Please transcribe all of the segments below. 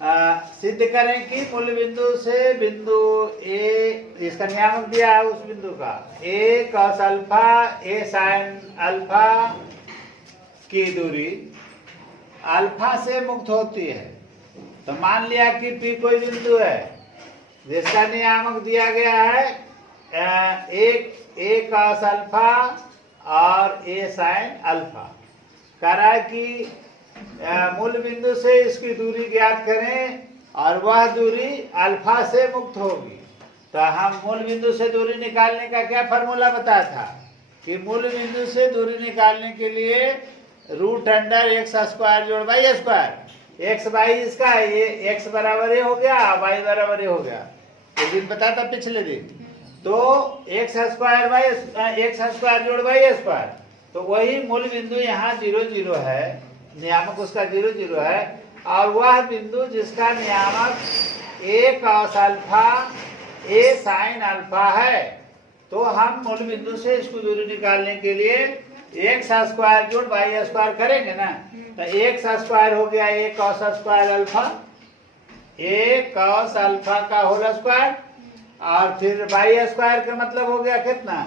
सिद्ध करें कि मूल बिंदु से बिंदु ए, इसका नियामक दिया है उस बिंदु का, ए cos अल्फा ए sin अल्फा की दूरी अल्फा से मुक्त होती है। तो मान लिया कि पी कोई बिंदु है जिसका नियामक दिया गया है ए cos अल्फा और ए sin अल्फा। कह रहा है कि मूल बिंदु से इसकी दूरी ज्ञात करें और वह दूरी अल्फा से मुक्त होगी। तो हम मूल बिंदु से दूरी निकालने का क्या फॉर्मूला बताया था कि मूल बिंदु से दूरी निकालने के लिए रूट अंडर एक्स स्क्वायर जोड़ वाई स्क्वायर, एक्स वाई इसका है, ये एक्स बराबर ये हो गया, वाई बराबर ये हो गया। एक दिन बताया था पिछले दिन। तो एक्स स्क्वायर जोड़ वाई स्क्वायर, तो वही मूल बिंदु यहाँ 0 0 है, नियामक उसका 0 0 है, और वह बिंदु जिसका नियामक ए cos अल्फा ए sin अल्फा है। तो हम मूल बिंदु से इसको दूरी निकालने के लिए एक्स स्क्वायर जोड़ वाई स्क्वायर करेंगे ना। तो एक्स स्क्वायर हो गया ए cos स्क्वायर अल्फा, ए cos अल्फा का होल स्क्वायर, और फिर वाई स्क्वायर का मतलब हो गया कितना,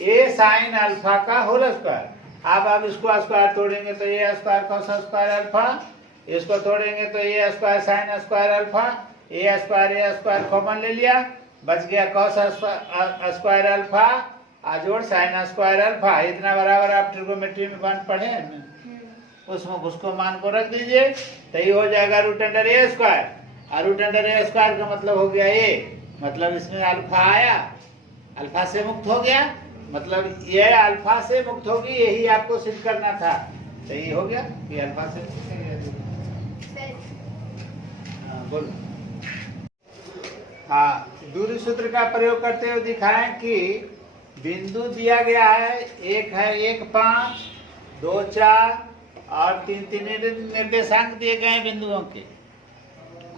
ए sin अल्फा का होल स्क्वायर। अब इसको स्क्वायर तोड़ेंगे तो ए स्क्वायर cos स्क्वायर अल्फा, इसको तोड़ेंगे तो ए स्क्वायर sin स्क्वायर अल्फा, ए स्क्वायर कॉमन ले लिया, बच गया cos स्क्वायर अल्फा जोड़ sin स्क्वायर अल्फा। इतना बराबर आप ट्रिगोनोमेट्री में वन पढ़े हैं, उसमें उसको मान को रख दीजिए, तो ये हो जाएगा रूट अंडर ए स्क्वायर, और रूट अंडर ए स्क्वायर का मतलब हो गया ए, मतलब इसमें अल्फा आया, अल्फा से मुक्त हो गया, मतलब ये अल्फा से मुक्त होगी, यही आपको सिद्ध करना था। तो ये हो गया कि अल्फा से मुक्त है। बोलो। हाँ, दूरी सूत्र का प्रयोग करते हुए दिखाएं कि बिंदु दिया गया है, एक है 1 5 2 4 और 3 3 निर्देशांक दिए गए हैं बिंदुओं के।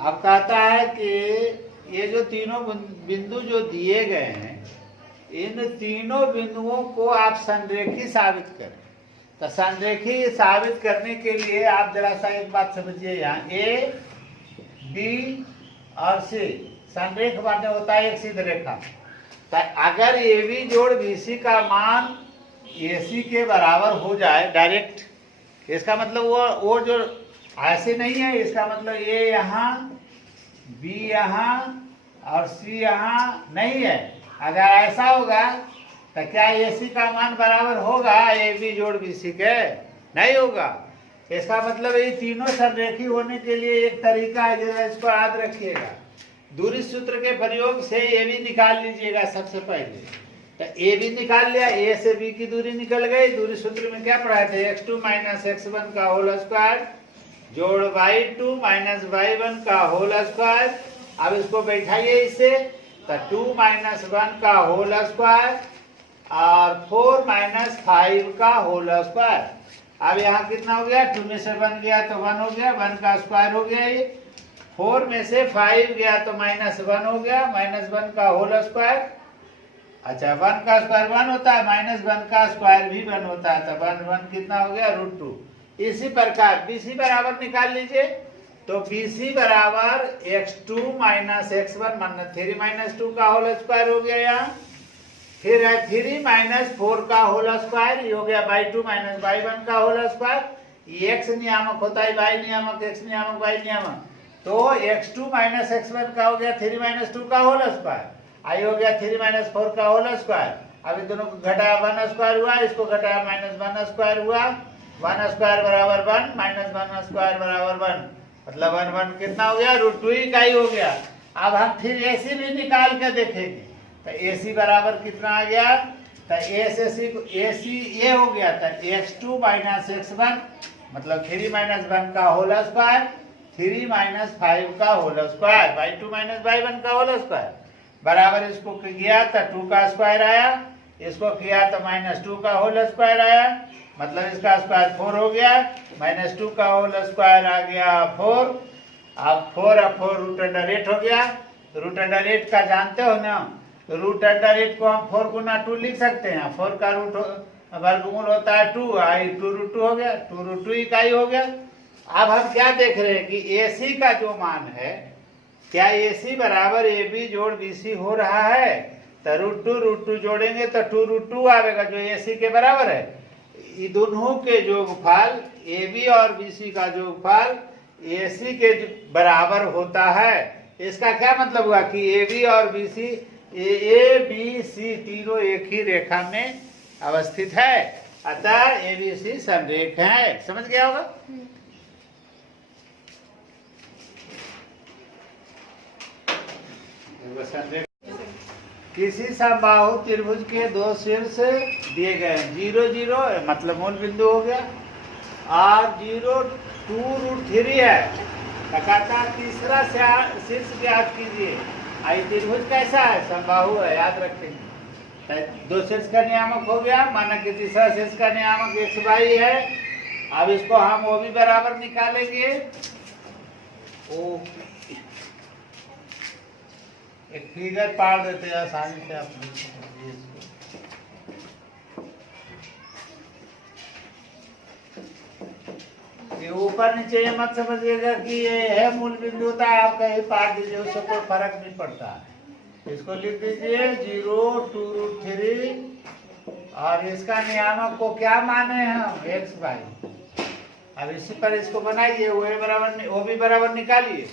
अब कहता है कि ये जो तीनों बिंदु जो दिए गए हैं, इन तीनों बिंदुओं को आप संरेखी साबित करें। तो संरेखी साबित करने के लिए आप जरा सा एक बात समझिए, यहाँ ए बी और सी संरेख बातें होता है एक सीध रेखा। तो अगर ए बी जोड़ बी सी का मान ए सी के बराबर हो जाए डायरेक्ट, इसका मतलब वो जो ऐसे नहीं है, इसका मतलब ए यहाँ बी यहाँ और सी यहाँ नहीं है। अगर ऐसा होगा तो क्या ए सी का मान बराबर होगा ए बी जोड़ बी सी के? नहीं होगा। इसका मतलब ये तीनों संरेखी होने के लिए एक तरीका है, जरा इसको याद रखिएगा। दूरी सूत्र के प्रयोग से ए बी निकाल लीजिएगा सबसे पहले। तो ए बी निकाल लिया, ए से बी की दूरी निकल गई। दूरी सूत्र में क्या पढ़ाए थे, x2 माइनस x1 का होल स्क्वायर जोड़ y2 माइनस y1 का होल स्क्वायर। अब इसको बैठाइए इससे, तो 2 माइनस 1 का होल स्क्वायर और 4 माइनस 5 का होल स्क्वायर। अब यहाँ कितना हो गया, 2 में से 1 गया तो 1 हो गया, 1 का स्क्वायर हो गया ये। 4 में से 5 गया तो माइनस 1 हो गया, माइनस 1 का होल स्क्वायर। अच्छा, 1 का स्क्वायर 1 होता है, माइनस 1 का स्क्वायर भी 1 होता है, तो 1 कितना हो गया, √2। इसी प्रकार BC बराबर निकाल लीजिए। तो BC बराबर x2 minus x1 minus 3 minus 2 का होल स्क्वायर हो गया यहाँ। फिर है 3 माइनस 4 का होल स्क्वायर, ये हो गया y2 माइनस y1 का होल स्क्वायर। x नियामक होता है y नियामक, x नियामक y नियामक। तो x2 माइनस x1 का हो गया 3 माइनस 2 का होल स्क्वायर, आई हो गया 3 माइनस 4 का होल स्क्वायर। अब इन दोनों को घटाया 1 स्क्वायर हुआ, इसको घटाया माइनस 1 स्क्वायर हुआ। 1 स्क्वायर बराबर 1 माइनस 1 स्क्वायर बराबर 1, मतलब 1 कितना हो गया, √2 का ही हो गया। अब हम फिर AC भी निकाल के देखेंगे। तो AC बराबर कितना आ गया, तो AC ये हो गया था x2 माइनस x1 मतलब 3 माइनस 1 का होल स्क्वायर, 3 माइनस 5 का whole square, y2 minus y1 का होल स्क्वायर बराबर। इसको किया तो 2 का स्क्वायर आया, इसको किया तो माइनस 2 का होल स्क्वायर आया, मतलब इसका स्क्वायर 4 हो गया, माइनस 2 का होल स्क्वायर आ गया 4। अब 4 और 4 √8 हो गया। तो √8 का जानते हो ना, तो √8 को हम 4 गुना 2 लिख सकते हैं। 4 का वर्गमूल होता है 2, आई 2 √2 हो गया, 2 √2 इकाई हो गया। अब हम क्या देख रहे हैं कि AC का जो मान है, क्या AC बराबर AB जोड़ BC हो रहा है? तो √2 जोड़ेंगे तो 2√2 आएगा जो AC के बराबर है। ये दोनों के जोगफल AB और BC का जोगफल AC के बराबर होता है। इसका क्या मतलब हुआ कि AB और BC ABC तीनों एक ही रेखा में अवस्थित है, अतः ABC समरेख है। समझ गया होगा? किसी समबाहु त्रिभुज के दो शीर्ष दिए गए हैं, 0 0 मतलब मूल बिंदु हो गया, और 0 2√3 है। कहता तीसरा शीर्ष ज्ञात कीजिए। आई त्रिभुज कैसा है? समबाहु है, याद रखेंगे। दो शीर्ष का नियामक हो गया, माना कि तीसरा शीर्ष का नियामक XY है। अब इसको हम वो भी बराबर निकालेंगे। एक फिगर पाड़ देते हैं आसानी से आप ये ऊपर नीचे ये मत समझिएगा कि ये है मूल बिंदु होता है, आप कहीं पाड़ दीजिए, उससे कोई फर्क नहीं पड़ता है। इसको लिख दीजिए 0 2√3 और इसका नियामक को क्या माने हम? XY। अब इसी पर इसको बनाइए, वो भी बराबर निकालिए।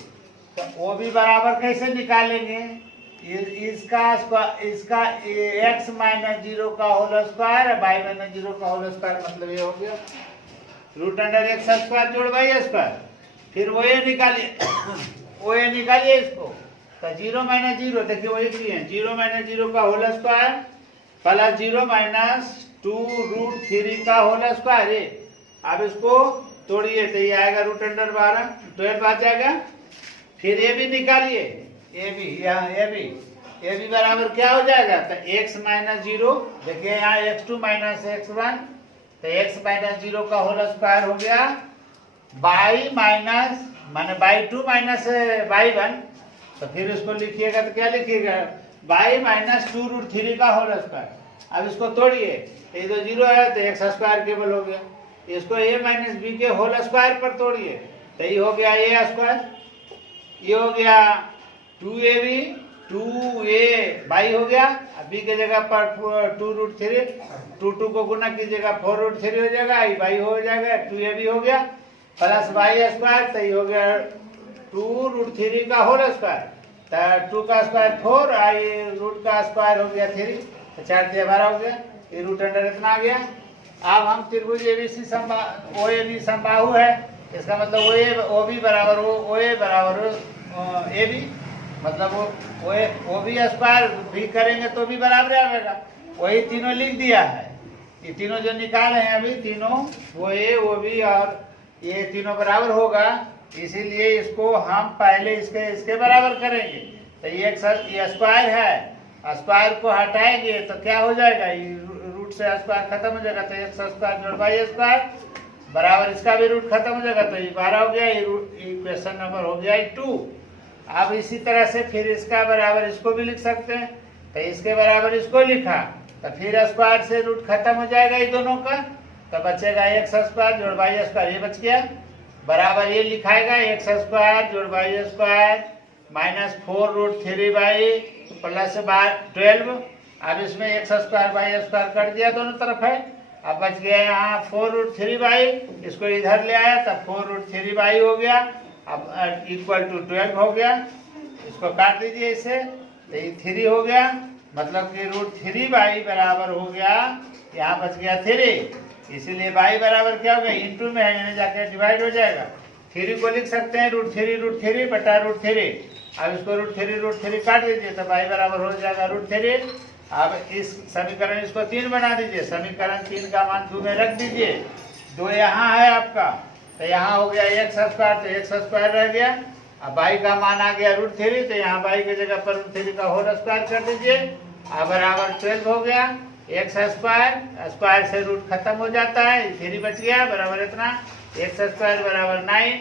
तो वो भी बराबर कैसे निकालेंगे? इसका x - 0 का होल स्क्वायर, y - 0 का होल स्क्वायर, मतलब ये हो गया √x² जोड़ y²। फिर वो ये निकालिए इसको। तो 0 - 0 देखिए वही की है, 0 - 0 का होल स्क्वायर प्लस 0 - 2√3 का होल स्क्वायर। अब इसको तोड़िए तो ये आएगा √12 12 आ जाएगा। फिर ये भी निकालिए, ये भी बराबर क्या हो जाएगा? तो x - 0 देखिए यहाँ x2 - x1, तो x - 0 का होल स्क्वायर हो गया, y माने y2 - y1। तो फिर इसको लिखिएगा तो क्या लिखिएगा? y - 2√3 का होल स्क्वायर। अब इसको तोड़िए, ये तो 0 है तो x² केवल हो गया। इसको a - b के होल स्क्वायर पर तोड़िए तो ये हो गया a², ये हो गया 2ab 2a हो गया। अब b के जगह पर 2√3, 2 को गुना कीजिएगा 4√3 हो जाएगा, y हो जाएगा 2ab हो गया प्लस y², तो ये हो गया 2√3 का होल स्क्वायर। तो 2 का स्क्वायर 4, रूट का स्क्वायर हो गया 3, तो 4 से 12 हो गया। ये √अंडर इतना आ गया। अब हम त्रिभुज ABC OAB समबाहु है, इसका मतलब OB बराबर OA बराबर AB, मतलब OB² भी करेंगे तो भी बराबर आएगा। वही तीनों लिख दिया है, ये तीनों जो निकाले हैं अभी, तीनों OA OB और ये तीनों बराबर होगा। इसीलिए इसको हम पहले इसके बराबर करेंगे। तो ये स्क्वायर है, स्क्वायर को हटाएंगे तो क्या हो जाएगा? रूट से स्क्वायर खत्म हो जाएगा, तो x² जोड़ y² बराबर इसका भी रूट खत्म हो जाएगा, तो ये 12 हो गया। ये क्वेश्चन नंबर हो गया 2। अब इसी तरह से फिर इसका बराबर इसको भी लिख सकते हैं, तो इसके बराबर इसको लिखा, तो फिर स्क्वायर से रूट खत्म हो जाएगा ये दोनों का, तो बचेगा x² जोड़ y², ये बच गया। बराबर ये लिखाएगा x² जोड़ y² माइनस 4√3y प्लस 12। अब इसमें x² y² कर दिया, दोनों तरफ है। अब बच गया यहाँ 4√3y, इसको इधर ले आया तब 4√3y हो गया। अब इक्वल टू 12 हो गया, इसको काट दीजिए इसे, तो ये 3 हो गया, मतलब कि √3y बराबर हो गया, यहाँ बच गया 3। इसीलिए y बराबर क्या हो गया? इंटू में है, यानी जाकर डिवाइड हो जाएगा। 3 को लिख सकते हैं √3 बटा √3। अब इसको √3 काट दीजिए तो y बराबर हो जाएगा √3। अब इस समीकरण इसको 3 बना दीजिए, समीकरण 3 का मान 2 में रख दीजिए। 2 यहाँ है आपका, तो यहाँ हो गया x², तो x² रह गया। अब y का मान आ गया √3, तो यहाँ y की जगह पर √3 का होल स्क्वायर कर दीजिए। अब बराबर 12 हो गया। x² से रूट खत्म हो जाता है, 3 बच गया, बराबर इतना x² बराबर 9,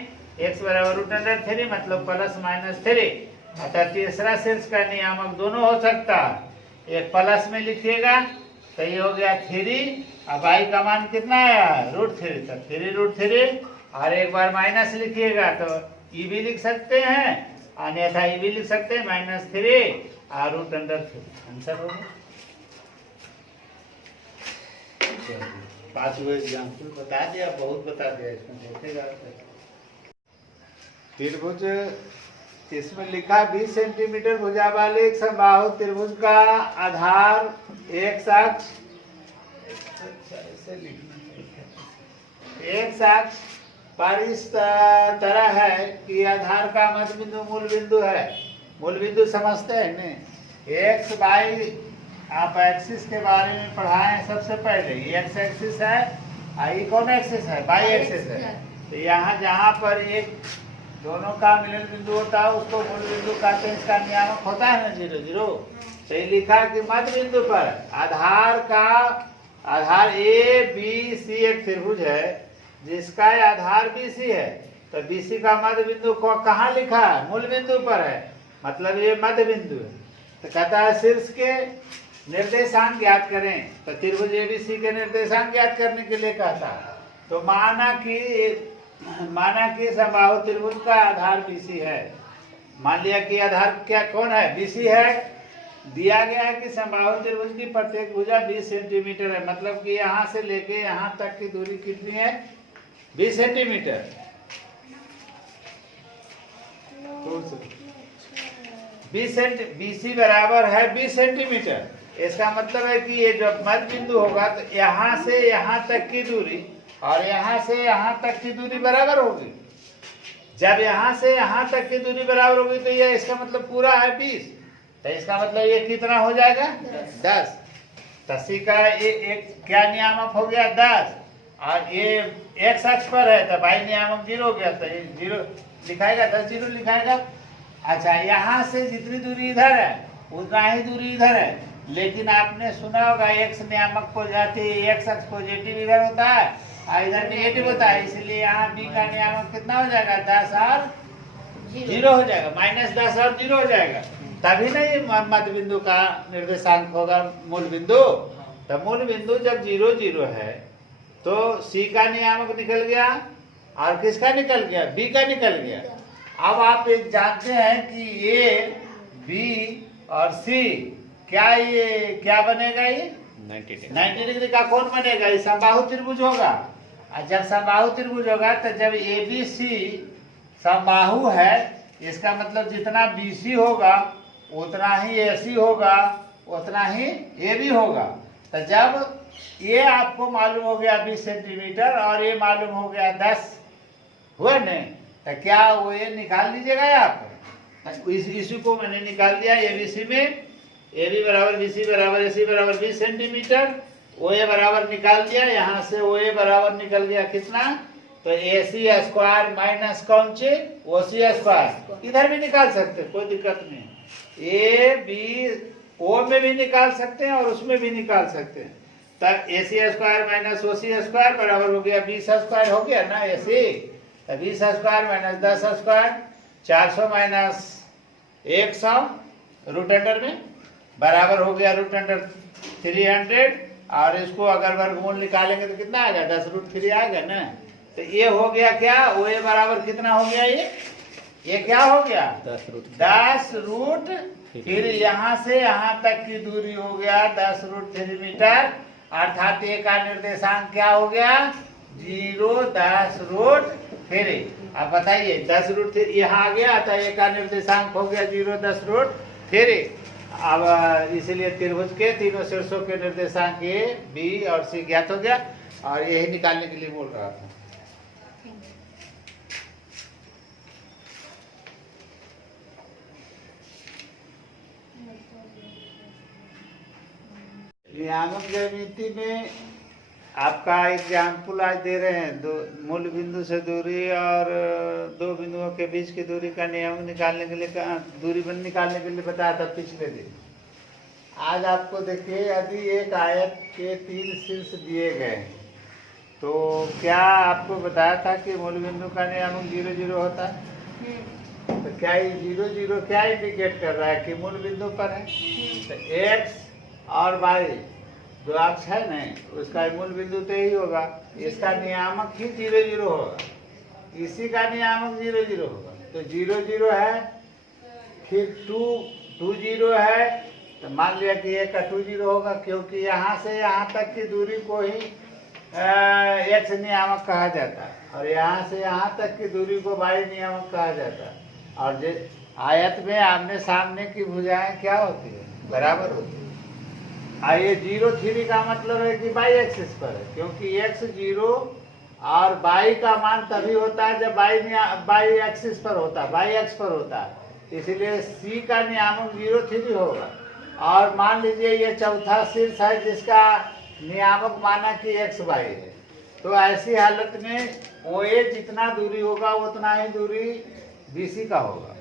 x बराबर √3 मतलब +-3। अतः तीसरा शीर्ष का नियामक दोनों हो सकता है, एक प्लस में लिखिएगा तो ये हो गया 3। अब y का मान कितना आया? √3, तो 3√3 और एक बार माइनस लिखिएगा तो ई भी लिख सकते हैं, अन्यथा ई भी लिख सकते हैं -3 और √3 आंसर होगा। 5 एग्जाम्पल बता दिया, बहुत बता दिया, इसमें देखेगा त्रिभुज। इसमें लिखा 20 सेंटीमीटर भुजा वाले एक समबाहु त्रिभुज का आधार x अक्ष पर इस तरह है कि आधार का मध्य बिंदु मूल बिंदु है। मूल बिंदु समझते हैं नहीं। एक्स वाई आप एक्सिस के बारे में पढ़ाएं सबसे पहले। ये एक्स एक्सिस है, आई कौन एक्सिस है? वाई एक्सिस है। तो यहाँ जहाँ पर एक दोनों का मिलन बिंदु होता है उसको मूल बिंदु कहते हैं। इसका नियामक होता है ना 0 0। तो ये लिखा कि मध्य बिंदु पर आधार ए बी सी एक त्रिभुज है जिसका आधार BC है। तो BC का मध्य बिंदु को कहाँ लिखा है? मूल बिंदु पर है, मतलब ये मध्य बिंदु है। तो कहता है शीर्ष के निर्देशांक ज्ञात करें। तो त्रिभुज ABC के निर्देशांक ज्ञात करने के लिए कहता है। तो माना कि समबाहु त्रिभुज का आधार BC है। मान लिया कि आधार क्या कौन है? BC है। दिया गया है कि समबाहु त्रिभुज की प्रत्येक भुजा 20 सेंटीमीटर है, मतलब कि यहाँ से लेके यहाँ तक की दूरी कितनी है? 20 सेंटीमीटर। BC बराबर है 20 सेंटीमीटर। इसका मतलब है कि ये जो मध्य बिंदु होगा तो यहाँ से यहाँ तक की दूरी और यहाँ से यहाँ तक की दूरी बराबर होगी। जब यहाँ से यहाँ तक की दूरी बराबर होगी तो ये इसका मतलब पूरा है 20। तो इसका मतलब ये कितना हो जाएगा? 10। तसी का ये एक क्या नियामक हो गया? 10। और ये x अक्ष पर है तो y नियामक 0 हो गया। तो ये 0 लिखाएगा, 10 0 लिखाएगा। अच्छा, यहाँ से जितनी दूरी इधर है उतना ही दूरी इधर है, लेकिन आपने सुना होगा x नियामक को जाते x अक्ष पॉजिटिव इधर होता है और इधर नेगेटिव होता है, इसलिए यहाँ b का नियामक कितना हो जाएगा? 10 और 0 हो जाएगा, -10 और 0 हो जाएगा। तभी ना ये मध्य बिंदु का निर्देशांक होगा मूल बिंदु। तो मूल बिंदु जब 0 0 है तो C का नियामक निकल गया और किसका निकल गया? B का निकल गया। अब आप एक जानते हैं कि A, B और C ये क्या बनेगा? ये 90 डिग्री का कौन बनेगा? ये समबाहु त्रिभुज होगा। और जब समबाहु त्रिभुज होगा तो जब ABC समबाहु है, इसका मतलब जितना BC होगा उतना ही AC होगा, उतना ही AB होगा। तो जब ये आपको मालूम हो गया 20 सेंटीमीटर और ये मालूम हो गया 10 हुआ नहीं, तो क्या वो ये निकाल लीजिएगा आप? इसी को मैंने निकाल दिया। ABC में AB बराबर BC बराबर AC बराबर 20 सेंटीमीटर, OA बराबर निकाल दिया। यहाँ से OA बराबर निकल गया कितना? तो AC स्क्वायर माइनस कौन सी? OC square. इधर भी निकाल सकते, कोई दिक्कत नहीं। O में भी निकाल सकते हैं और उसमें भी निकाल सकते हैं। तब AC square minus OC square बराबर हो गया 20 स्क्वायर हो गया ना AC। तो 20 square minus 10 square 400 minus 100 √under में बराबर हो गया √300। और इसको अगर वर्गमूल निकालेंगे तो कितना आएगा? 10 √3 आएगा ना। तो ये हो गया क्या? OA बराबर कितना हो गया? ये क्या हो गया? 10 √, फिर यहाँ से यहाँ तक की दूरी हो गया 10 √3 मीटर, अर्थात ए का निर्देशांक क्या हो गया? 0 10 √3। अब बताइए 10 √3 यहाँ आ गया तो ए का निर्देशांक हो गया 0 10 √3। अब इसलिए त्रिभुज के तीनों शीर्षों के निर्देशांक A, B और C ज्ञात हो गया और यही निकालने के लिए बोल रहा था। नियामक ज्यामिति में आपका एग्जाम्पल आज दे रहे हैं। दो मूल बिंदु से दूरी और दो बिंदुओं के बीच की दूरी का नियम निकालने के लिए दूरी निकालने के लिए बताया था पिछले दिन। आज आपको देखिए, यदि एक आयत के 3 शीर्ष दिए गए तो क्या आपको बताया था कि मूल बिंदु का नियामक 0 0 होता है। तो क्या ये 0 0 क्या इंडिकेट कर रहा है कि मूल बिंदु पर है। तो x और y जो अक्ष है ना, उसका मूल बिंदु तो यही होगा, इसका नियामक ही 0 0 होगा। इसी का नियामक 0 0 होगा। तो 0 0 है, फिर 2 0 है, तो मान लिया कि एक का 2 0 होगा, क्योंकि यहाँ से यहाँ तक की दूरी को ही एक्स नियामक कहा जाता है, और यहाँ से यहाँ तक की दूरी को वाई नियामक कहा जाता है। और आयत में आमने सामने की भुजाएं क्या होती है? बराबर होती है। ये 0 3 का मतलब है कि बाई एक्सिस पर है, क्योंकि x 0 और बाई का मान तभी होता है जब बाई एक्सिस पर होता है, बाई एक्स पर होता है। इसलिए c का नियामक 0 3 होगा। और मान लीजिए ये चौथा शीर्ष है जिसका नियामक माना कि एक्स वाई है, तो ऐसी हालत में OA जितना दूरी होगा उतना ही दूरी BC का होगा।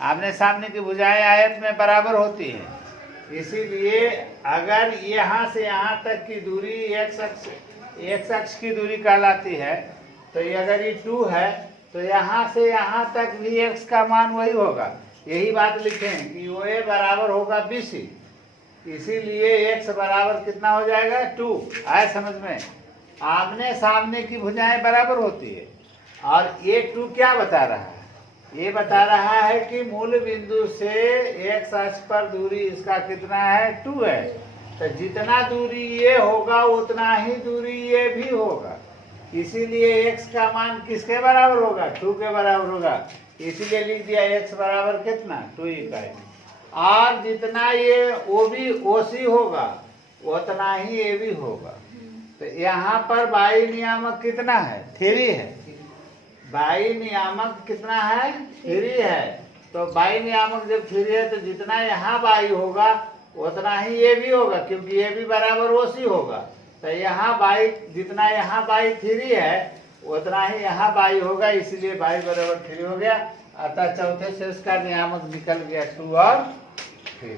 आमने सामने की भुजाएं आयत में बराबर होती हैं, इसीलिए अगर यहाँ से यहाँ तक की दूरी x अक्ष की दूरी कहलाती है, तो ये अगर ये 2 है तो यहाँ से यहाँ तक भी x का मान वही होगा। यही बात लिखें कि OA बराबर होगा BC, इसीलिए x बराबर कितना हो जाएगा? 2। आए समझ में? आमने सामने की भुजाएं बराबर होती है। और ये 2 क्या बता रहा है? ये बता रहा है कि मूल बिंदु से x अक्ष पर दूरी इसका कितना है? 2 है। तो जितना दूरी ये होगा उतना ही दूरी ये भी होगा, इसीलिए x का मान किसके बराबर होगा? 2 के बराबर होगा। इसीलिए लिख दिया x बराबर कितना? 2 इकाई। और जितना ये OC होगा उतना ही AB होगा। तो यहाँ पर बाई नियामक कितना है? 3 है। बाई नियामक कितना है? 3 है। तो बाई नियामक जब 3 है तो जितना यहाँ बाई होगा उतना ही ये भी होगा, क्योंकि ये भी बराबर OC होगा। तो यहाँ बाई जितना यहाँ बाई 3 है उतना ही यहाँ बाई होगा, इसीलिए बाई बराबर 3 हो गया। अतः चौथे से इसका नियामक निकल गया 2 और 3।